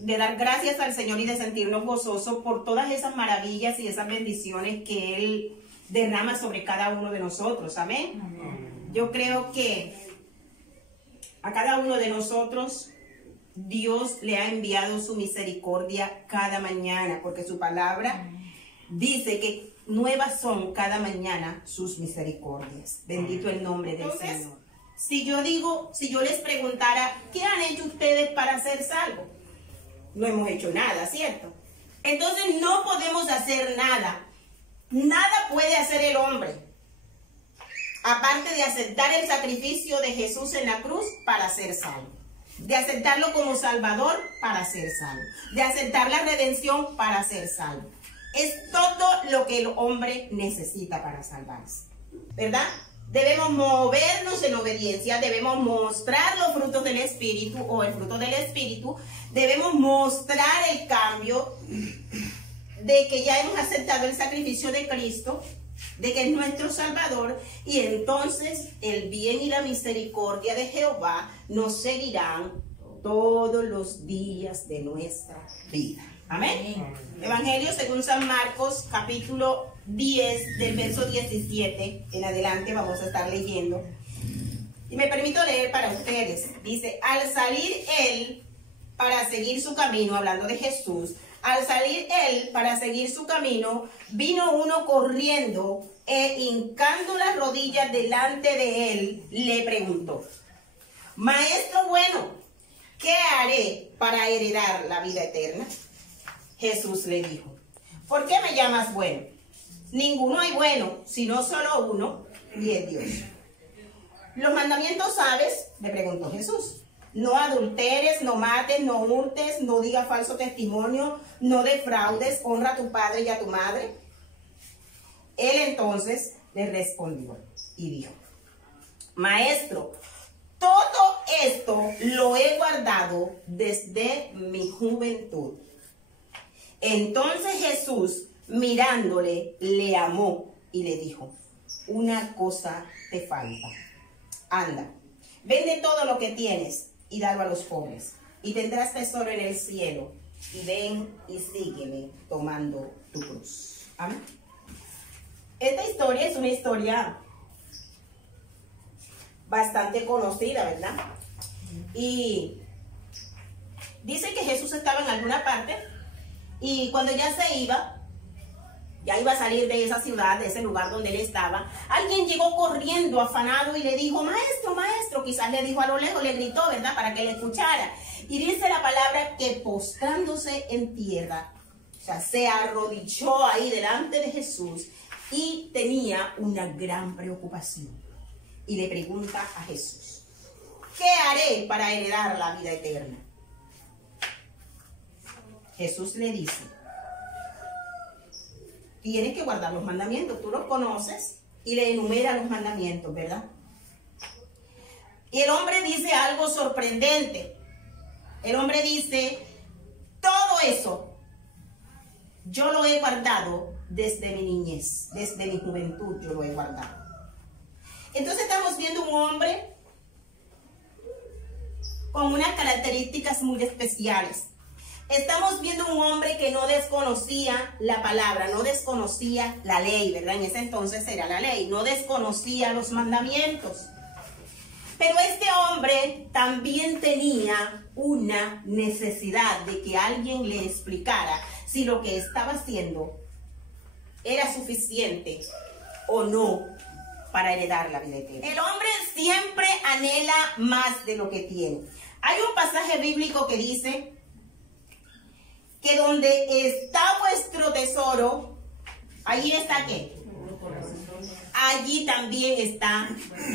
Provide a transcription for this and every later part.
de dar gracias al Señor y de sentirnos gozosos por todas esas maravillas y esas bendiciones que Él derrama sobre cada uno de nosotros. Amén. Amén. Yo creo que a cada uno de nosotros Dios le ha enviado su misericordia cada mañana, porque su palabra dice que nuevas son cada mañana sus misericordias. Bendito el nombre del Señor. Si yo les preguntara, ¿qué han hecho ustedes para ser salvos? No hemos hecho nada, ¿cierto? Entonces no podemos hacer nada. Nada puede hacer el hombre, aparte de aceptar el sacrificio de Jesús en la cruz para ser salvo. De aceptarlo como Salvador para ser salvo. De aceptar la redención para ser salvo. Es todo lo que el hombre necesita para salvarse, ¿verdad? Debemos movernos en obediencia, debemos mostrar los frutos del Espíritu o el fruto del Espíritu, debemos mostrar el cambio de que ya hemos aceptado el sacrificio de Cristo, de que es nuestro Salvador, y entonces el bien y la misericordia de Jehová nos seguirán todos los días de nuestra vida. Amén. Amén. Evangelio según San Marcos, capítulo 10, del verso 17 en adelante vamos a estar leyendo. Y me permito leer para ustedes. Dice, al salir él para seguir su camino, hablando de Jesús, al salir él para seguir su camino, vino uno corriendo e hincando las rodillas delante de él, le preguntó, Maestro bueno, ¿qué haré para heredar la vida eterna? Jesús le dijo, ¿por qué me llamas bueno? Ninguno hay bueno, sino solo uno, y es Dios. ¿Los mandamientos sabes? Le preguntó Jesús. No adulteres, no mates, no hurtes, no digas falso testimonio, no defraudes, honra a tu padre y a tu madre. Él entonces le respondió y dijo, Maestro, todo esto lo he guardado desde mi juventud. Entonces Jesús, mirándole, le amó y le dijo, una cosa te falta. Anda, vende todo lo que tienes y dalo a los pobres, y tendrás tesoro en el cielo. Y ven y sígueme tomando tu cruz. Amén. Esta historia es una historia bastante conocida, ¿verdad? Y dice que Jesús estaba en alguna parte y cuando ya se iba, ya iba a salir de esa ciudad, de ese lugar donde él estaba, alguien llegó corriendo afanado y le dijo, Maestro, maestro, quizás le dijo a lo lejos, le gritó, ¿verdad? Para que le escuchara. Y dice la palabra que postrándose en tierra, o sea, se arrodilló ahí delante de Jesús y tenía una gran preocupación. Y le pregunta a Jesús, ¿qué haré para heredar la vida eterna? Jesús le dice, tienes que guardar los mandamientos, tú los conoces, y le enumera los mandamientos, ¿verdad? Y el hombre dice algo sorprendente. El hombre dice, todo eso yo lo he guardado desde mi niñez, desde mi juventud yo lo he guardado. Entonces estamos viendo un hombre con unas características muy especiales. Estamos viendo un hombre que no desconocía la palabra, no desconocía la ley, ¿verdad? En ese entonces era la ley, no desconocía los mandamientos. Pero este hombre también tenía una necesidad de que alguien le explicara si lo que estaba haciendo era suficiente o no para heredar la vida eterna. El hombre siempre anhela más de lo que tiene. Hay un pasaje bíblico que dice que donde está vuestro tesoro, allí está ¿qué? Allí también está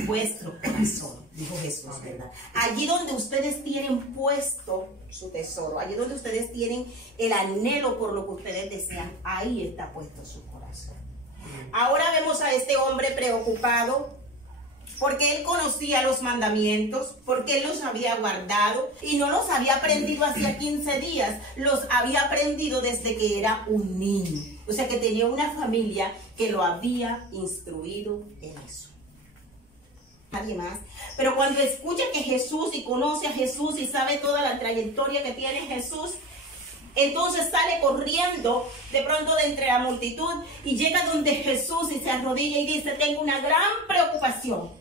vuestro corazón, dijo Jesús, ¿verdad? Allí donde ustedes tienen puesto su tesoro, allí donde ustedes tienen el anhelo por lo que ustedes desean, ahí está puesto su corazón. Ahora vemos a este hombre preocupado porque él conocía los mandamientos, porque él los había guardado y no los había aprendido hacía 15 días, los había aprendido desde que era un niño. O sea que tenía una familia que lo había instruido en eso. nadie más. Pero cuando escucha que Jesús y conoce a Jesús y sabe toda la trayectoria que tiene Jesús, entonces sale corriendo de pronto de entre la multitud y llega donde Jesús y se arrodilla y dice: tengo una gran preocupación.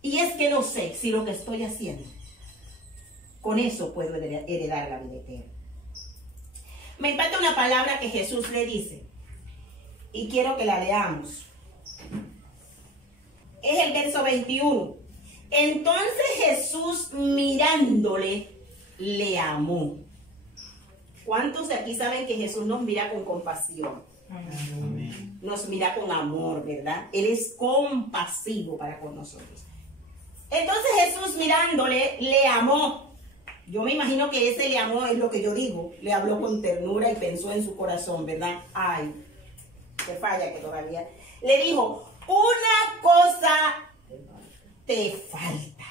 Y es que no sé si lo que estoy haciendo, con eso puedo heredar la vida eterna. Me impacta una palabra que Jesús le dice y quiero que la leamos. Es el verso 21. Entonces Jesús, mirándole, le amó. ¿Cuántos de aquí saben que Jesús nos mira con compasión? Amén. Nos mira con amor, ¿verdad? Él es compasivo para con nosotros. Entonces Jesús, mirándole, le amó. Yo me imagino que ese le amó es lo que yo digo. Le habló con ternura y pensó en su corazón, ¿verdad? Ay, que falla que todavía. Le dijo: una cosa te falta.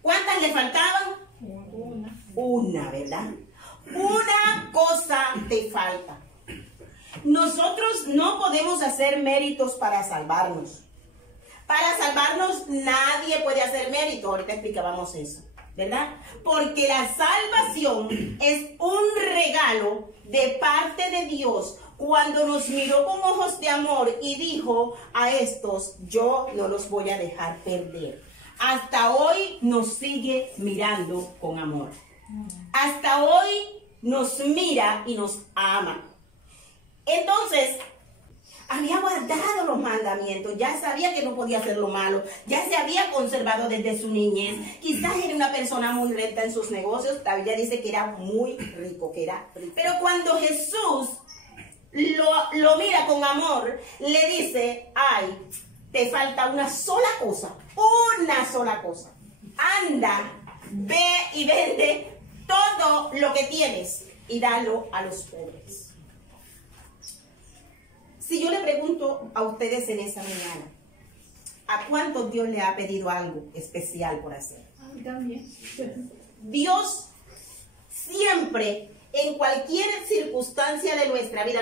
¿Cuántas le faltaban? Una, ¿verdad? Una cosa te falta. Nosotros no podemos hacer méritos para salvarnos. Para salvarnos nadie puede hacer mérito. Ahorita explicábamos eso, ¿verdad? Porque la salvación es un regalo de parte de Dios cuando nos miró con ojos de amor y dijo: a estos yo no los voy a dejar perder. Hasta hoy nos sigue mirando con amor. Hasta hoy nos mira y nos ama. Entonces, había guardado los mandamientos, ya sabía que no podía hacer lo malo, ya se había conservado desde su niñez. Quizás era una persona muy recta en sus negocios. La Biblia dice que era muy rico, que era rico. Pero cuando Jesús lo mira con amor, le dice: ay, te falta una sola cosa, una sola cosa. Anda, ve y vende todo lo que tienes y dalo a los pobres. Si yo le pregunto a ustedes en esa mañana, ¿a cuántos Dios le ha pedido algo especial por hacer? También. Dios siempre, en cualquier circunstancia de nuestra vida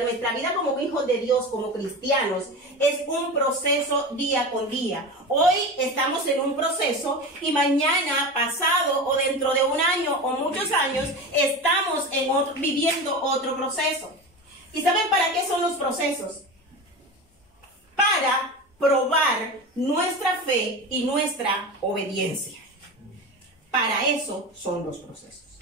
como hijos de Dios, como cristianos, es un proceso día con día. Hoy estamos en un proceso y mañana, pasado o dentro de un año o muchos años, estamos viviendo otro proceso. ¿Y saben para qué son los procesos? Para probar nuestra fe y nuestra obediencia. Para eso son los procesos.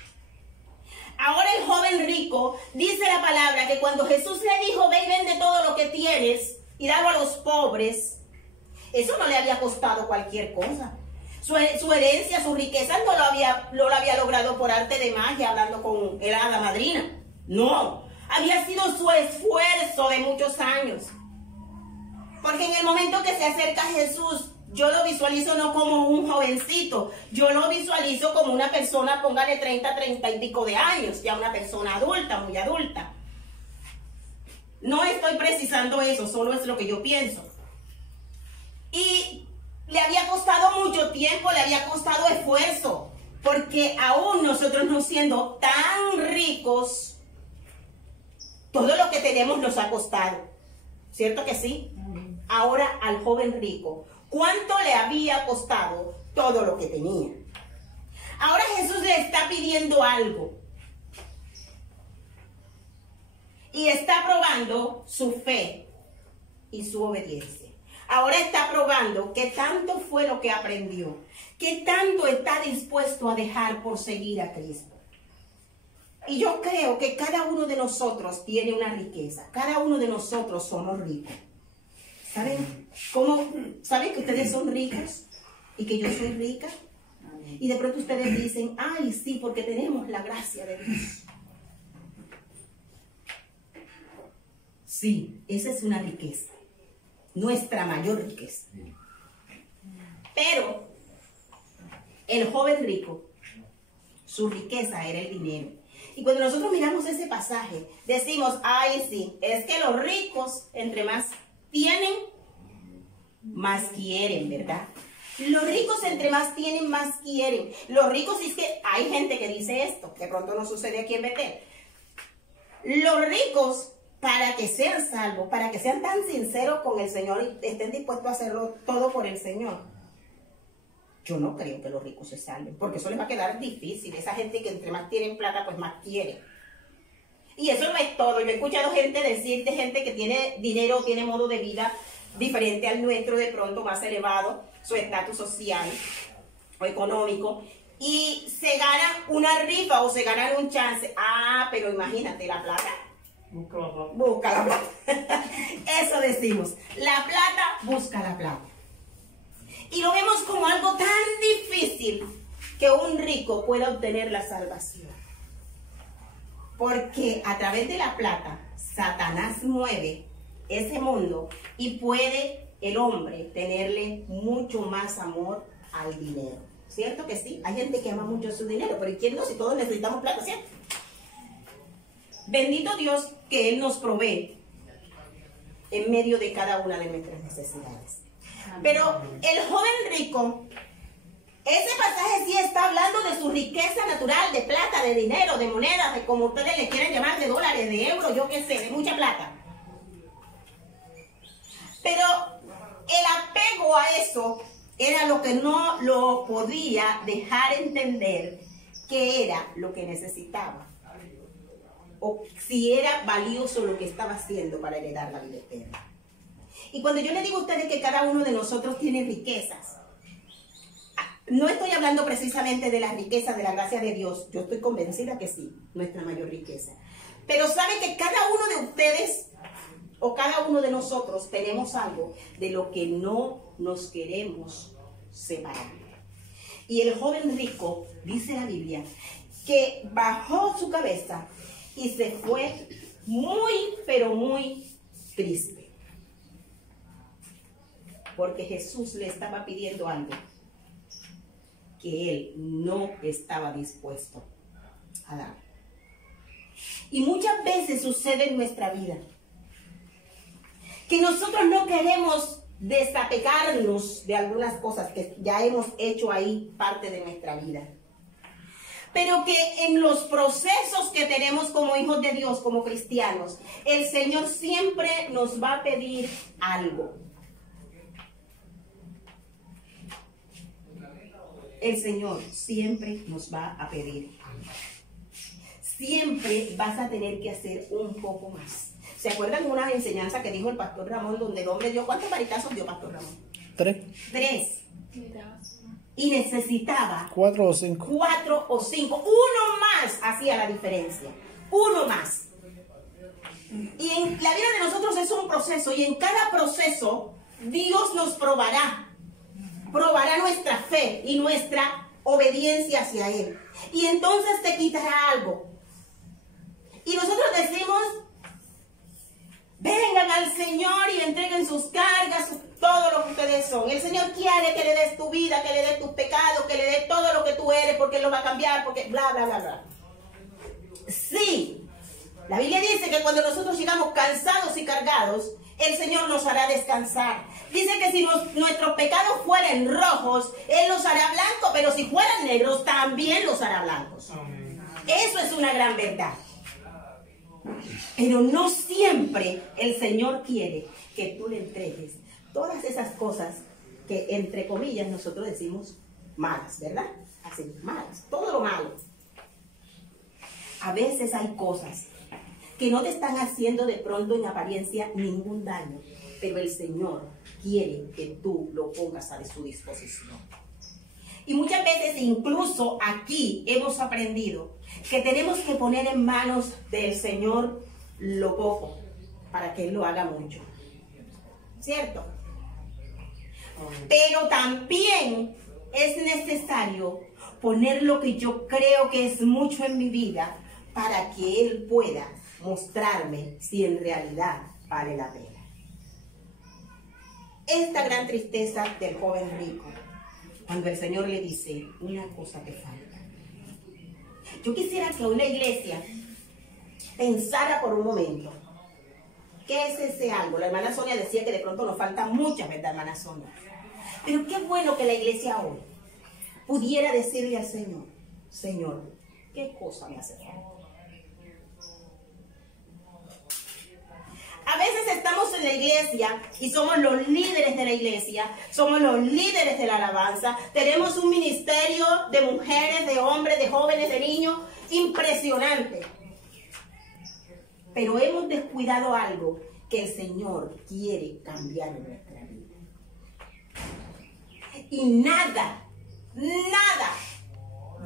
Ahora el joven rico dice la palabra que cuando Jesús le dijo: ve y vende todo lo que tienes y dalo a los pobres, eso no le había costado cualquier cosa. Su herencia, su riqueza no lo había logrado por arte de magia, hablando con el hada madrina. No, había sido su esfuerzo de muchos años. Porque en el momento que se acerca a Jesús, yo lo visualizo no como un jovencito, yo lo visualizo como una persona, póngale 30 y pico de años, ya una persona adulta, muy adulta. No estoy precisando eso, solo es lo que yo pienso. Y le había costado mucho tiempo, le había costado esfuerzo, porque aún nosotros no siendo tan ricos, todo lo que tenemos nos ha costado. ¿Cierto que sí? Ahora al joven rico, ¿cuánto le había costado todo lo que tenía? Ahora Jesús le está pidiendo algo. Y está probando su fe y su obediencia. Ahora está probando qué tanto fue lo que aprendió. Qué tanto está dispuesto a dejar por seguir a Cristo. Y yo creo que cada uno de nosotros tiene una riqueza. Cada uno de nosotros somos ricos. ¿Saben cómo? ¿Saben que ustedes son ricos? Y que yo soy rica. Y de pronto ustedes dicen: ay, sí, porque tenemos la gracia de Dios. Sí, esa es una riqueza. Nuestra mayor riqueza. Pero el joven rico, su riqueza era el dinero. Y cuando nosotros miramos ese pasaje, decimos: ay, sí, es que los ricos, entre más tienen, más quieren, ¿verdad? Los ricos, entre más tienen, más quieren. Los ricos, es que hay gente que dice esto, que pronto no sucede aquí en Betel. Los ricos para que sean salvos, para que sean tan sinceros con el Señor y estén dispuestos a hacerlo todo por el Señor. Yo no creo que los ricos se salven, porque eso les va a quedar difícil. Esa gente que entre más tienen plata, pues más quiere. Y eso no es todo. Yo he escuchado gente decir de gente que tiene dinero, tiene modo de vida diferente al nuestro, de pronto más elevado, su estatus social o económico, y se gana una rifa o se ganan un chance. Ah, pero imagínate, la plata. Busca la plata. Busca la plata. Eso decimos. La plata busca la plata. Y lo vemos como algo tan difícil que un rico pueda obtener la salvación. Porque a través de la plata, Satanás mueve ese mundo y puede el hombre tenerle mucho más amor al dinero. ¿Cierto que sí? Hay gente que ama mucho su dinero, pero ¿y quién no? Si todos necesitamos plata, ¿cierto? Bendito Dios que Él nos provee en medio de cada una de nuestras necesidades. Pero el joven rico, ese pasaje sí está hablando de su riqueza natural, de plata, de dinero, de monedas, de como ustedes le quieran llamar, de dólares, de euros, yo qué sé, de mucha plata. Pero el apego a eso era lo que no lo podía dejar entender que era lo que necesitaba, o si era valioso lo que estaba haciendo para heredar la vida eterna. Y cuando yo le digo a ustedes que cada uno de nosotros tiene riquezas, no estoy hablando precisamente de las riquezas de la gracia de Dios. Yo estoy convencida que sí, nuestra mayor riqueza. Pero sabe que cada uno de ustedes o cada uno de nosotros tenemos algo de lo que no nos queremos separar. Y el joven rico, dice la Biblia, que bajó su cabeza y se fue muy, pero muy triste. Porque Jesús le estaba pidiendo algo que él no estaba dispuesto a dar. Y muchas veces sucede en nuestra vida que nosotros no queremos desapegarnos de algunas cosas que ya hemos hecho ahí parte de nuestra vida. Pero que en los procesos que tenemos como hijos de Dios, como cristianos, el Señor siempre nos va a pedir algo. El Señor siempre nos va a pedir algo. Siempre vas a tener que hacer un poco más. ¿Se acuerdan de una enseñanza que dijo el pastor Ramón, donde el hombre dio, ¿cuántos varitazos dio pastor Ramón? 3. 3. Y necesitaba 4 o 5. 4 o 5. Uno más hacía la diferencia. Uno más. Y en la vida de nosotros es un proceso, y en cada proceso Dios nos probará. Probará nuestra fe y nuestra obediencia hacia Él. Y entonces te quitará algo. Y nosotros decimos, vengan al Señor y entreguen sus cargas, todo lo que ustedes son. El Señor quiere que le des tu vida, que le des tus pecados, que le des todo lo que tú eres, porque Él lo va a cambiar, porque bla, bla, bla, bla. Sí, la Biblia dice que cuando nosotros llegamos cansados y cargados, el Señor nos hará descansar. Dice que si nuestros pecados fueran rojos, Él los hará blancos, pero si fueran negros, también los hará blancos. Eso es una gran verdad. Pero no siempre el Señor quiere que tú le entregues todas esas cosas que, entre comillas, nosotros decimos malas, ¿verdad? Así, malas, todo lo malo. A veces hay cosas que no te están haciendo de pronto en apariencia ningún daño, pero el Señor quiere que tú lo pongas a su disposición. Y muchas veces, incluso aquí, hemos aprendido que tenemos que poner en manos del Señor lo poco, para que Él lo haga mucho. ¿Cierto? Pero también es necesario poner lo que yo creo que es mucho en mi vida, para que Él pueda mostrarme si en realidad vale la pena. Esta gran tristeza del joven rico, cuando el Señor le dice, una cosa te falta. Yo quisiera que una iglesia pensara por un momento, ¿qué es ese algo? La hermana Sonia decía que de pronto nos faltan muchas, ¿verdad, hermana Sonia? Pero qué bueno que la iglesia hoy pudiera decirle al Señor, Señor, ¿qué cosa me hace falta? veces estamos en la iglesia y somos los líderes de la iglesia, somos los líderes de la alabanza, tenemos un ministerio de mujeres, de hombres, de jóvenes, de niños impresionante. Pero hemos descuidado algo que el Señor quiere cambiar en nuestra vida. Y nada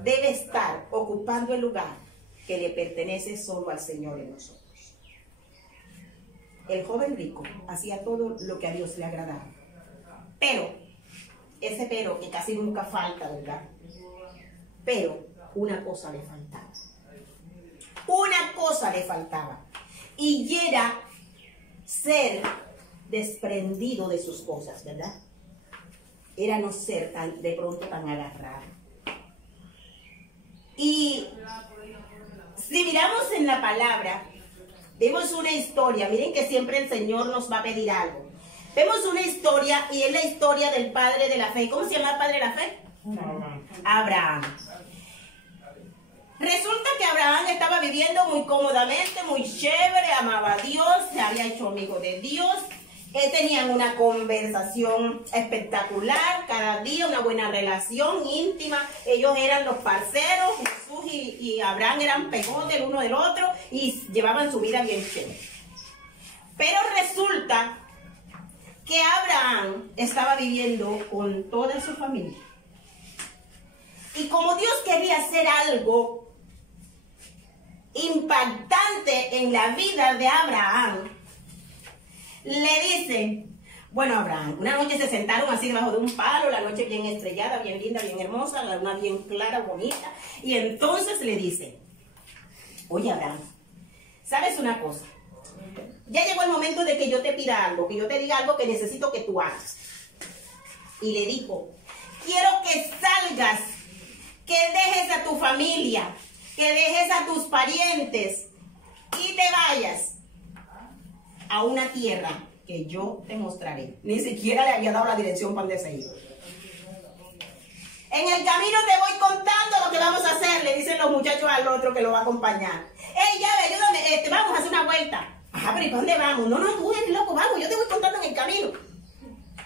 debe estar ocupando el lugar que le pertenece solo al Señor en nosotros. El joven rico hacía todo lo que a Dios le agradaba. Pero, ese pero que casi nunca falta, ¿verdad? Pero una cosa le faltaba. Una cosa le faltaba. Y era ser desprendido de sus cosas, ¿verdad? Era no ser de pronto tan agarrado. Y si miramos en la palabra, vemos una historia. Miren que siempre el Señor nos va a pedir algo. Vemos una historia y es la historia del padre de la fe. ¿Cómo se llama el padre de la fe? Abraham. Resulta que Abraham estaba viviendo muy cómodamente, muy chévere, amaba a Dios, se había hecho amigo de Dios. Tenían una conversación espectacular, cada día una buena relación íntima. Ellos eran los parceros, Jesús y Abraham eran pegotes el uno del otro y llevaban su vida bien chévere. Pero resulta que Abraham estaba viviendo con toda su familia. Y como Dios quería hacer algo impactante en la vida de Abraham, le dice, bueno, Abraham, una noche se sentaron así debajo de un palo, la noche bien estrellada, bien linda, bien hermosa, la luna bien clara, bonita, y entonces le dice, oye Abraham, ¿sabes una cosa? Ya llegó el momento de que yo te pida algo, que yo te diga algo que necesito que tú hagas. Y le dijo, quiero que salgas, que dejes a tu familia, que dejes a tus parientes y te vayas a una tierra que yo te mostraré. Ni siquiera le había dado la dirección para donde se iba. En el camino te voy contando lo que vamos a hacer, le dicen los muchachos al otro que lo va a acompañar. Ey, ya ve, ayúdame, vamos a hacer una vuelta. Ajá, pero ¿y para dónde vamos? No, tú eres loco, vamos, yo te voy contando en el camino.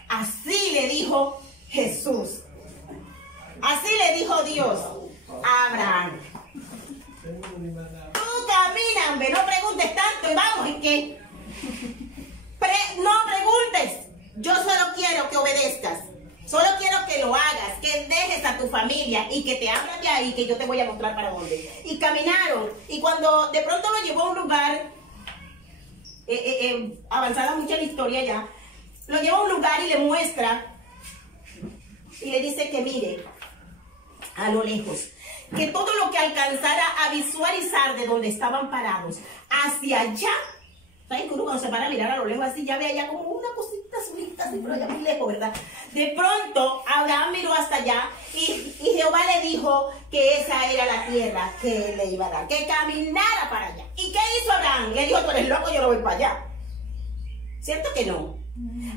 Así le dijo Jesús. Así le dijo Dios a Abraham. Tú camina, hombre, no preguntes tanto y vamos, ¿en qué? No preguntes, yo solo quiero que obedezcas, solo quiero que lo hagas, que dejes a tu familia y que te abras de ahí, que yo te voy a mostrar para dónde. Y caminaron, y cuando de pronto lo llevó a un lugar, avanzada mucho la historia ya, lo lleva a un lugar y le muestra, y le dice que mire, a lo lejos, que todo lo que alcanzara a visualizar de donde estaban parados, hacia allá, ¿saben que uno cuando se para a mirar a lo lejos así, ya ve allá como una cosita azulita, así, pero allá muy lejos, ¿verdad? De pronto, Abraham miró hasta allá y Jehová le dijo que esa era la tierra que él le iba a dar, que caminara para allá. ¿Y qué hizo Abraham? Le dijo, tú eres loco, yo no voy para allá. ¿Cierto que no?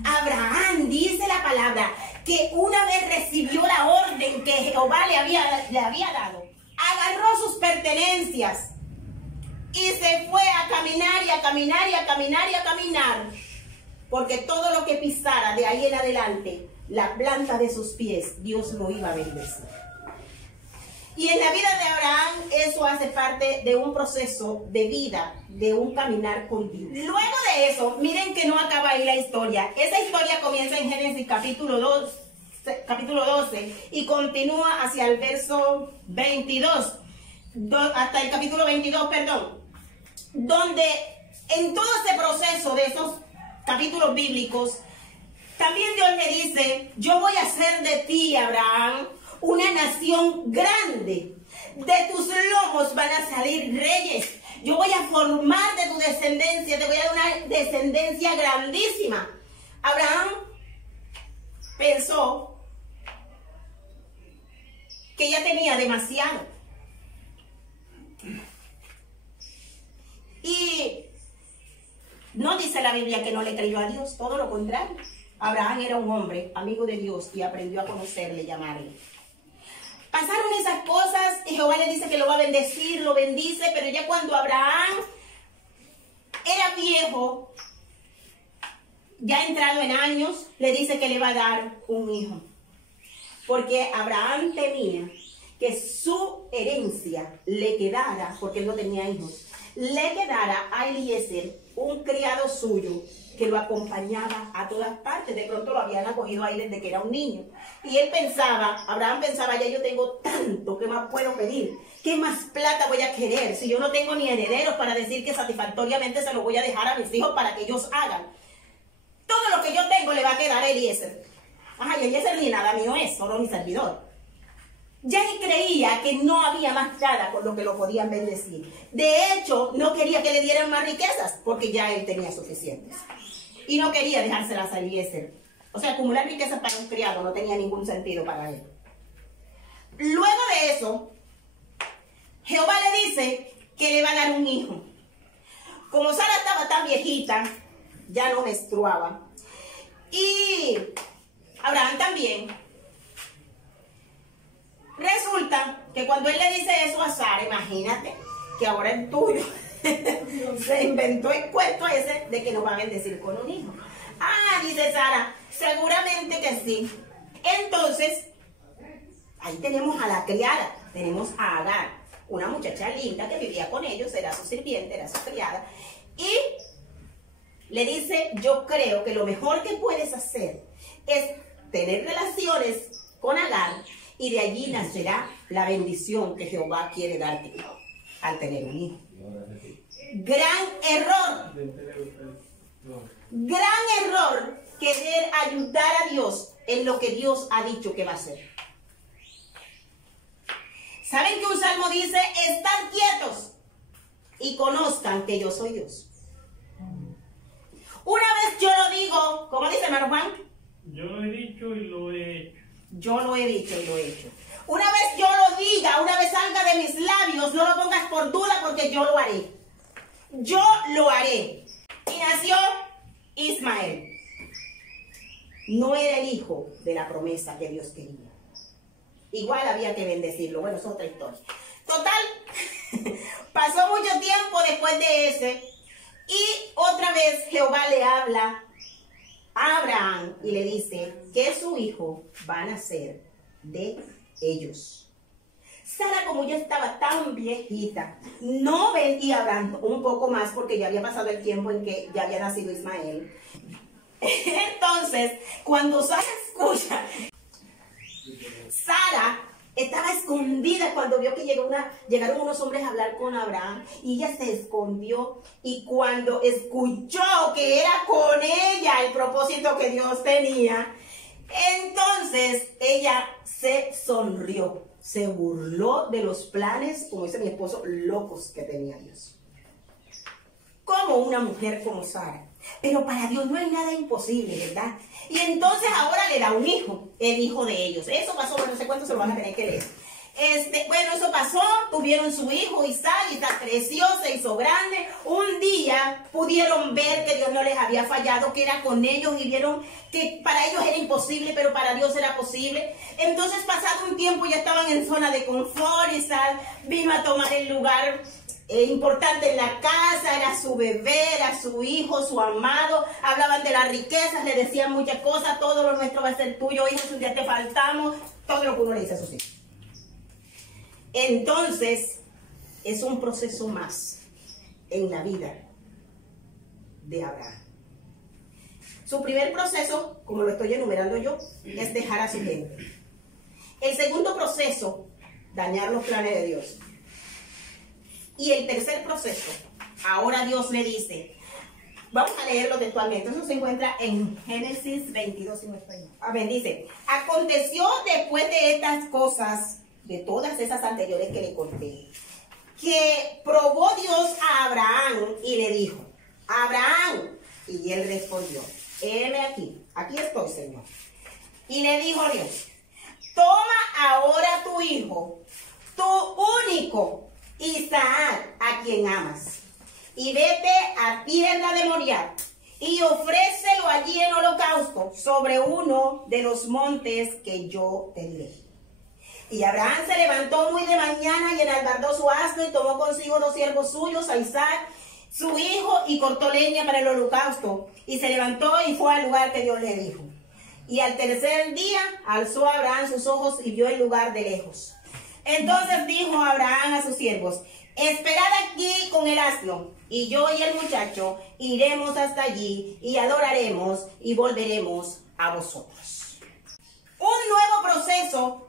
Abraham, dice la palabra, que una vez recibió la orden que Jehová le había dado, agarró sus pertenencias y se fue a caminar y a caminar y a caminar y a caminar, porque todo lo que pisara de ahí en adelante, la planta de sus pies, Dios lo iba a bendecir. Y en la vida de Abraham eso hace parte de un proceso de vida, de un caminar con Dios. Luego de eso, miren que no acaba ahí la historia. Esa historia comienza en Génesis capítulo 12 y continúa hacia el verso 22, hasta el capítulo 22, perdón, donde en todo ese proceso de esos capítulos bíblicos, también Dios le dice, yo voy a hacer de ti, Abraham, una nación grande. De tus lomos van a salir reyes. Yo voy a formar de tu descendencia, te voy a dar una descendencia grandísima. Abraham pensó que ya tenía demasiado. Y no dice la Biblia que no le creyó a Dios, todo lo contrario. Abraham era un hombre amigo de Dios y aprendió a conocerle y amarle. Pasaron esas cosas y Jehová le dice que lo va a bendecir, lo bendice, pero ya cuando Abraham era viejo, ya entrado en años, le dice que le va a dar un hijo. Porque Abraham temía que su herencia le quedara, porque él no tenía hijos, le quedara a Eliezer, un criado suyo, que lo acompañaba a todas partes. De pronto lo habían acogido ahí desde que era un niño. Y él pensaba, Abraham pensaba, ya yo tengo tanto, ¿qué más puedo pedir? ¿Qué más plata voy a querer? Si yo no tengo ni herederos para decir que satisfactoriamente se lo voy a dejar a mis hijos para que ellos hagan. Todo lo que yo tengo le va a quedar a Eliezer. Ajá, y Eliezer ni nada mío es, solo mi servidor. Ya él creía que no había más nada con lo que lo podían bendecir. De hecho, no quería que le dieran más riquezas, porque ya él tenía suficientes. Y no quería dejárselas a Eliezer. O sea, acumular riquezas para un criado no tenía ningún sentido para él. Luego de eso, Jehová le dice que le va a dar un hijo. Como Sara estaba tan viejita, ya no menstruaba. Y Abraham también. Resulta que cuando él le dice eso a Sara, imagínate que ahora el tuyo se inventó el cuento ese de que nos va a bendecir con un hijo. Ah, dice Sara, seguramente que sí. Entonces, ahí tenemos a la criada, tenemos a Agar, una muchacha linda que vivía con ellos, era su sirviente, era su criada, y le dice, yo creo que lo mejor que puedes hacer es tener relaciones con Agar, y de allí nacerá la bendición que Jehová quiere darte al tener un hijo. Gran error. Gran error querer ayudar a Dios en lo que Dios ha dicho que va a hacer. ¿Saben que un salmo dice, estad quietos y conozcan que yo soy Dios? Una vez yo lo digo, ¿cómo dice hermano Juan? Yo lo he dicho y lo he hecho. Yo lo he dicho y lo he hecho. Una vez yo lo diga, una vez salga de mis labios, no lo pongas por duda porque yo lo haré. Yo lo haré. Y nació Ismael. No era el hijo de la promesa que Dios quería. Igual había que bendecirlo. Bueno, es otra historia. Total, pasó mucho tiempo después de ese. Y otra vez Jehová le habla a Abraham y le dice que su hijo va a nacer de ellos. Sara, como ya estaba tan viejita, no veía a Abraham un poco más porque ya había pasado el tiempo en que ya había nacido Ismael. Entonces, cuando Sara escucha, Sara estaba escondida cuando vio que llegaron unos hombres a hablar con Abraham y ella se escondió, y cuando escuchó que era con ella el propósito que Dios tenía, entonces ella se sonrió, se burló de los planes, como dice mi esposo, locos que tenía Dios. Como una mujer como Sara. Pero para Dios no hay nada imposible, ¿verdad? Y entonces ahora le da un hijo, el hijo de ellos. Eso pasó, bueno, no sé cuánto se lo van a tener que leer. Bueno, eso pasó, tuvieron su hijo Isaac, Isaac creció, se hizo grande. Un día pudieron ver que Dios no les había fallado, que era con ellos, y vieron que para ellos era imposible, pero para Dios era posible. Entonces, pasado un tiempo, ya estaban en zona de confort. Isaac vino a tomar el lugar importante en la casa, era su bebé, era su hijo, su amado. Hablaban de las riquezas, le decían muchas cosas, todo lo nuestro va a ser tuyo, hijo, si un día te faltamos, todo lo que uno le dice a sus hijos. Entonces, es un proceso más en la vida de Abraham. Su primer proceso, como lo estoy enumerando yo, es dejar a su gente. El segundo proceso, dañar los planes de Dios. Y el tercer proceso, ahora Dios le dice, vamos a leerlo textualmente, eso se encuentra en Génesis 22, si no estoy mal. A ver, dice, aconteció después de estas cosas, de todas esas anteriores que le conté, que probó Dios a Abraham y le dijo, Abraham, y él respondió, heme aquí estoy, Señor. Y le dijo Dios, toma ahora tu hijo, tu único, Isaac, a quien amas, y vete a tierra de Moriah, y ofrécelo allí en holocausto sobre uno de los montes que yo te diré. Y Abraham se levantó muy de mañana y enalbardó su asno y tomó consigo 2 siervos suyos, a Isaac su hijo y cortó leña para el holocausto y se levantó y fue al lugar que Dios le dijo. Y al tercer día alzó Abraham sus ojos y vio el lugar de lejos. Entonces dijo Abraham a sus siervos: esperad aquí con el asno, y yo y el muchacho iremos hasta allí y adoraremos y volveremos a vosotros. Un nuevo proceso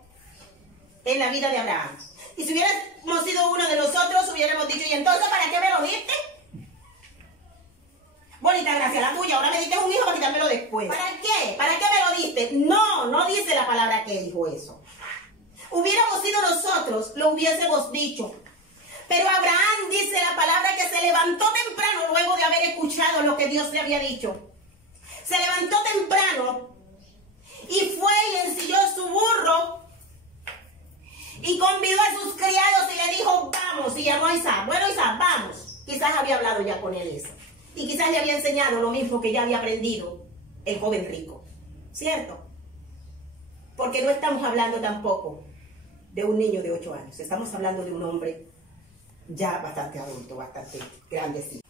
en la vida de Abraham. Y si hubiéramos sido uno de nosotros, hubiéramos dicho: ¿y entonces para qué me lo diste? Bonita gracia la tuya, ahora me diste un hijo para quitármelo después. ¿Para qué? ¿Para qué me lo diste? No, no dice la palabra que dijo eso. Hubiéramos sido nosotros, lo hubiésemos dicho. Pero Abraham dice la palabra que se levantó temprano luego de haber escuchado lo que Dios le había dicho. Se levantó temprano y fue y ensilló su burro y convidó a sus criados y le dijo: vamos, y llamó a Isaac. Bueno, Isaac, vamos. Quizás había hablado ya con él eso. Y quizás le había enseñado lo mismo que ya había aprendido el joven rico. ¿Cierto? Porque no estamos hablando tampoco de un niño de 8 años. Estamos hablando de un hombre ya bastante adulto, bastante grandecito.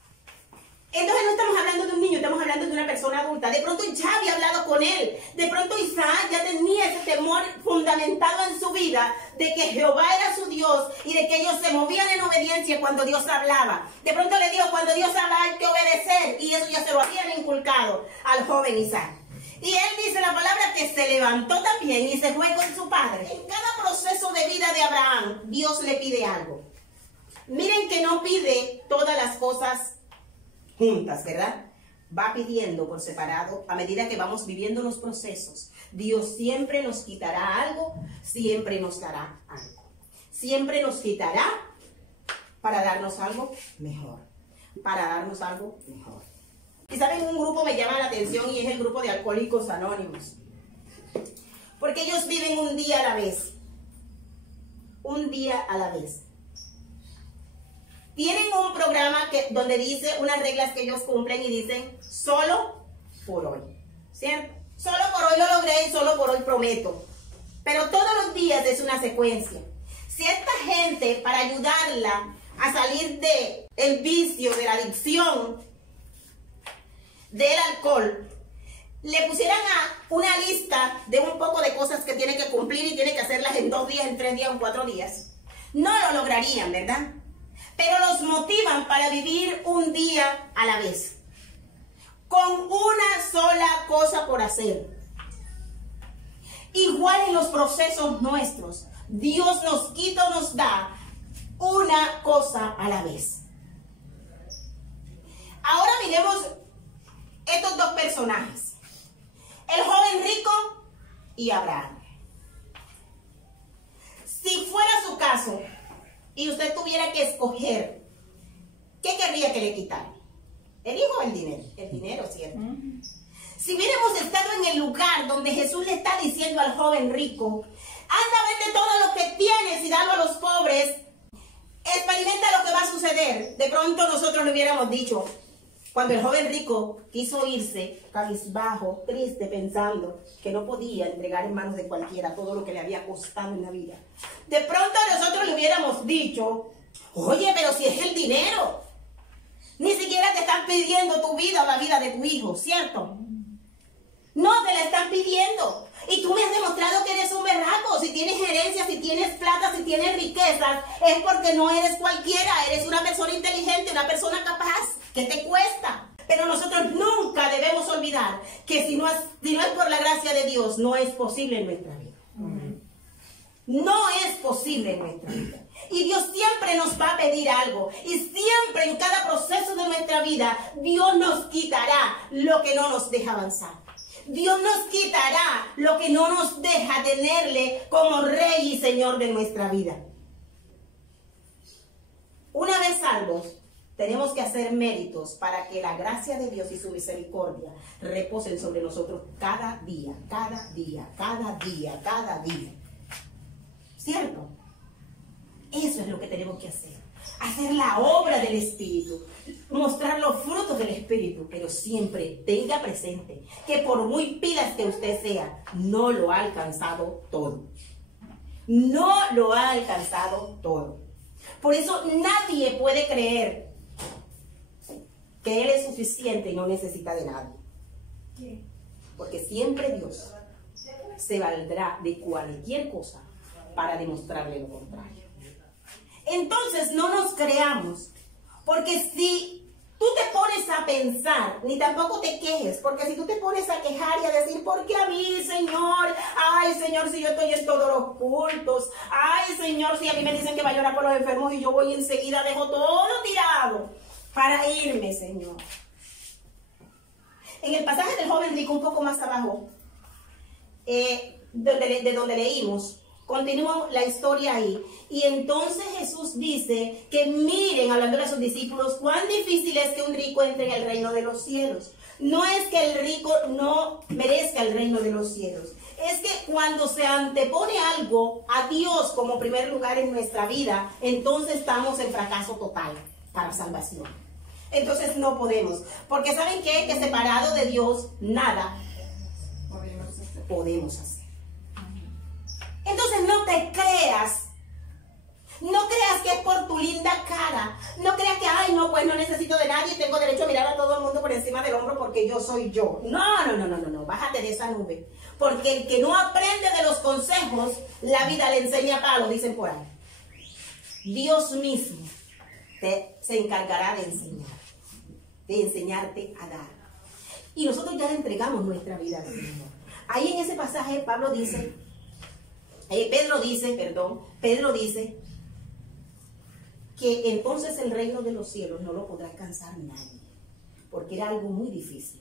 Entonces no estamos hablando de un niño, estamos hablando de una persona adulta. De pronto ya había hablado con él. De pronto Isaac ya tenía ese temor fundamentado en su vida de que Jehová era su Dios y de que ellos se movían en obediencia cuando Dios hablaba. De pronto le dijo: cuando Dios habla hay que obedecer, y eso ya se lo habían inculcado al joven Isaac. Y él dice la palabra que se levantó también y se fue con su padre. En cada proceso de vida de Abraham, Dios le pide algo. Miren que no pide todas las cosas juntas, ¿verdad? Va pidiendo por separado a medida que vamos viviendo los procesos. Dios siempre nos quitará algo, siempre nos dará algo. Siempre nos quitará para darnos algo mejor. Para darnos algo mejor. Y saben, un grupo me llama la atención y es el grupo de Alcohólicos Anónimos. Porque ellos viven un día a la vez. Un día a la vez. Tienen un programa donde dice unas reglas que ellos cumplen y dicen: solo por hoy, ¿cierto? Solo por hoy lo logré y solo por hoy prometo. Pero todos los días es una secuencia. Si esta gente, para ayudarla a salir del vicio, de la adicción del alcohol, le pusieran a una lista de un poco de cosas que tiene que cumplir y tiene que hacerlas en 2 días, en 3 días, en 4 días, no lo lograrían, ¿verdad? Pero los motivan para vivir un día a la vez, con una sola cosa por hacer. Igual en los procesos nuestros, Dios nos quita o nos da una cosa a la vez. Ahora miremos estos dos personajes, el joven rico y Abraham. Si fuera su caso y usted tuviera que escoger, ¿qué querría que le quitaran? ¿El hijo o el dinero? El dinero, ¿cierto? Si hubiéramos estado en el lugar donde Jesús le está diciendo al joven rico: anda, vende todo lo que tienes y dalo a los pobres, experimenta lo que va a suceder. De pronto nosotros le hubiéramos dicho, cuando el joven rico quiso irse, cabizbajo, triste, pensando que no podía entregar en manos de cualquiera todo lo que le había costado en la vida, de pronto nosotros le hubiéramos dicho: oye, pero si es el dinero, ni siquiera te están pidiendo tu vida o la vida de tu hijo, ¿cierto? No te la están pidiendo. Y tú me has demostrado que eres un berraco. Si tienes herencia, si tienes plata, si tienes riquezas, es porque no eres cualquiera. Eres una persona inteligente, una persona capaz. ¿Qué te cuesta? Pero nosotros nunca debemos olvidar que si no es por la gracia de Dios, no es posible en nuestra vida. No es posible en nuestra vida. Y Dios siempre nos va a pedir algo. Y siempre en cada proceso de nuestra vida, Dios nos quitará lo que no nos deja avanzar. Dios nos quitará lo que no nos deja tenerle como Rey y Señor de nuestra vida. Una vez salvos, tenemos que hacer méritos para que la gracia de Dios y su misericordia reposen sobre nosotros cada día, cada día, cada día, cada día. ¿Cierto? Eso es lo que tenemos que hacer. Hacer la obra del Espíritu, mostrar los frutos del Espíritu, pero siempre tenga presente que por muy pilas que usted sea, no lo ha alcanzado todo. No lo ha alcanzado todo. Por eso nadie puede creer que Él es suficiente y no necesita de nadie. Porque siempre Dios se valdrá de cualquier cosa para demostrarle lo contrario. Entonces no nos creamos, porque si tú te pones a pensar, ni tampoco te quejes, porque si tú te pones a quejar y a decir, ¿por qué a mí, Señor? Ay, Señor, si yo estoy en todos los cultos. Ay, Señor, si a mí me dicen que vaya a orar por los enfermos y yo voy enseguida, dejo todo tirado para irme, Señor. En el pasaje del joven rico, un poco más abajo, de donde leímos, continúa la historia ahí. Y entonces Jesús dice que miren, hablándole a sus discípulos, cuán difícil es que un rico entre en el reino de los cielos. No es que el rico no merezca el reino de los cielos. Es que cuando se antepone algo a Dios como primer lugar en nuestra vida, entonces estamos en fracaso total para salvación. Entonces no podemos. Porque ¿saben qué? Que separado de Dios, nada podemos hacer. Entonces no te creas. No creas que es por tu linda cara. No creas que, ay, no, pues no necesito de nadie y tengo derecho a mirar a todo el mundo por encima del hombro porque yo soy yo. No. Bájate de esa nube. Porque el que no aprende de los consejos, la vida le enseña palo, dicen por ahí. Dios mismo se encargará de enseñarte a dar. Y nosotros ya le entregamos nuestra vida al Señor. Ahí en ese pasaje Pedro dice que entonces el reino de los cielos no lo podrá alcanzar nadie, porque era algo muy difícil.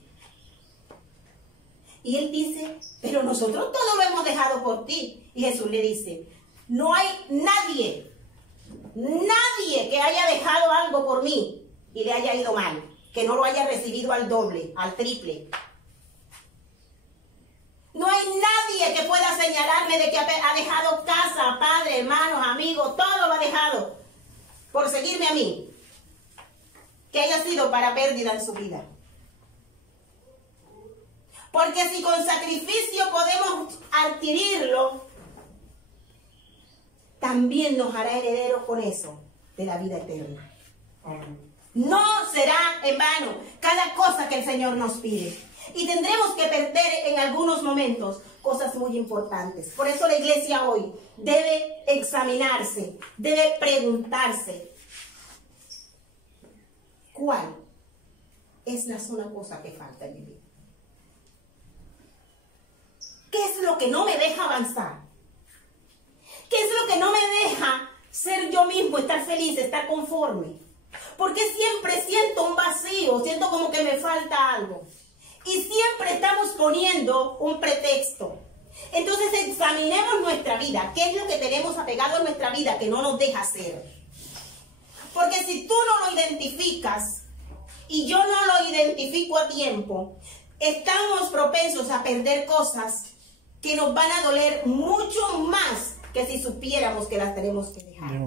Y él dice, pero nosotros todo lo hemos dejado por ti. Y Jesús le dice, no hay nadie que haya dejado algo por mí y le haya ido mal, que no lo haya recibido al doble, al triple. No hay nadie que pueda señalarme de que ha dejado casa, padre, hermanos, amigos, todo lo ha dejado por seguirme a mí, que haya sido para pérdida en su vida. Porque si con sacrificio podemos adquirirlo, también nos hará herederos con eso de la vida eterna. No será en vano cada cosa que el Señor nos pide. Y tendremos que perder en algunos momentos cosas muy importantes. Por eso la iglesia hoy debe examinarse, debe preguntarse, ¿cuál es la sola cosa que falta en mi vida? ¿Qué es lo que no me deja avanzar? ¿Qué es lo que no me deja ser yo mismo, estar feliz, estar conforme? Porque siempre siento un vacío, siento como que me falta algo. Y siempre estamos poniendo un pretexto. Entonces examinemos nuestra vida. ¿Qué es lo que tenemos apegado a nuestra vida que no nos deja hacer? Porque si tú no lo identificas y yo no lo identifico a tiempo, estamos propensos a perder cosas que nos van a doler mucho más que si supiéramos que las tenemos que dejar.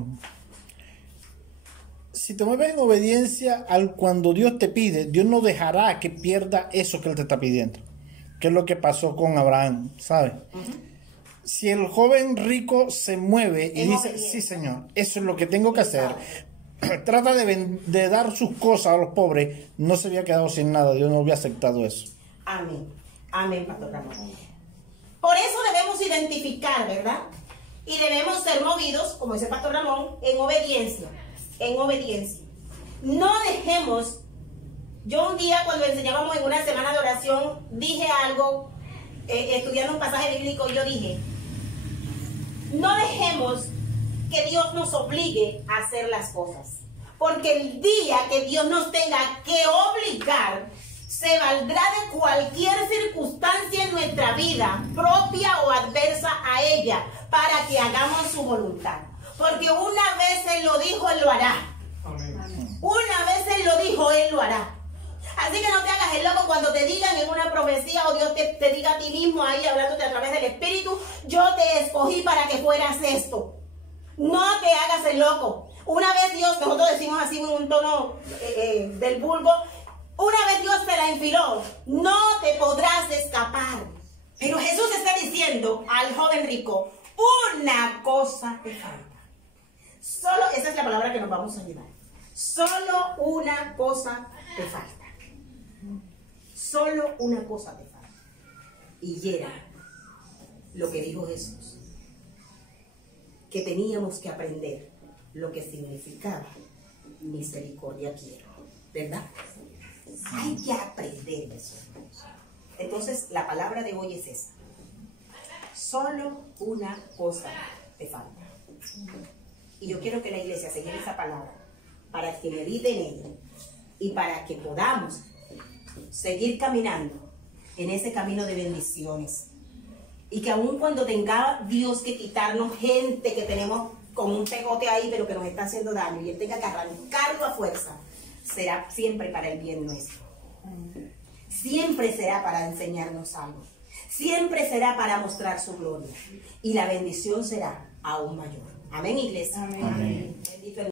Si te mueves en obediencia al cuando Dios te pide, Dios no dejará que pierda eso que Él te está pidiendo. Que es lo que pasó con Abraham, ¿sabes? Si el joven rico se mueve y dice, sí, Señor, eso es lo que tengo que hacer, trata de dar sus cosas a los pobres, no se había quedado sin nada, Dios no había aceptado eso. Amén, amén, Pastor Ramón. Por eso debemos identificar, ¿verdad? Y debemos ser movidos, como dice Pastor Ramón, en obediencia. En obediencia. No dejemos. Yo un día cuando enseñábamos en una semana de oración dije algo, estudiando un pasaje bíblico, yo dije, no dejemos que Dios nos obligue a hacer las cosas, porque el día que Dios nos tenga que obligar, se valdrá de cualquier circunstancia en nuestra vida, propia o adversa a ella, para que hagamos su voluntad. Porque una vez Él lo dijo, Él lo hará. Amén. Una vez Él lo dijo, Él lo hará. Así que no te hagas el loco cuando te digan en una profecía o Dios te diga a ti mismo ahí hablándote a través del Espíritu, yo te escogí para que fueras esto. No te hagas el loco. Una vez Dios, nosotros decimos así en un tono del vulgo, una vez Dios te la enfiló, no te podrás escapar. Pero Jesús está diciendo al joven rico, una cosa te falta. Solo esa es la palabra que nos vamos a llevar. Solo una cosa te falta. Solo una cosa te falta. Y era lo que dijo Jesús. Que teníamos que aprender lo que significaba misericordia quiero. ¿Verdad? Hay que aprender eso. Entonces, la palabra de hoy es esa. Solo una cosa te falta. Y yo quiero que la iglesia se lleve esa palabra para que medite en ella y para que podamos seguir caminando en ese camino de bendiciones. Y que aun cuando tenga Dios que quitarnos gente que tenemos con un pegote ahí, pero que nos está haciendo daño, y Él tenga que arrancarlo a fuerza, será siempre para el bien nuestro. Siempre será para enseñarnos algo. Siempre será para mostrar su gloria. Y la bendición será aún mayor. Amén, iglesia. Amén. Bendito el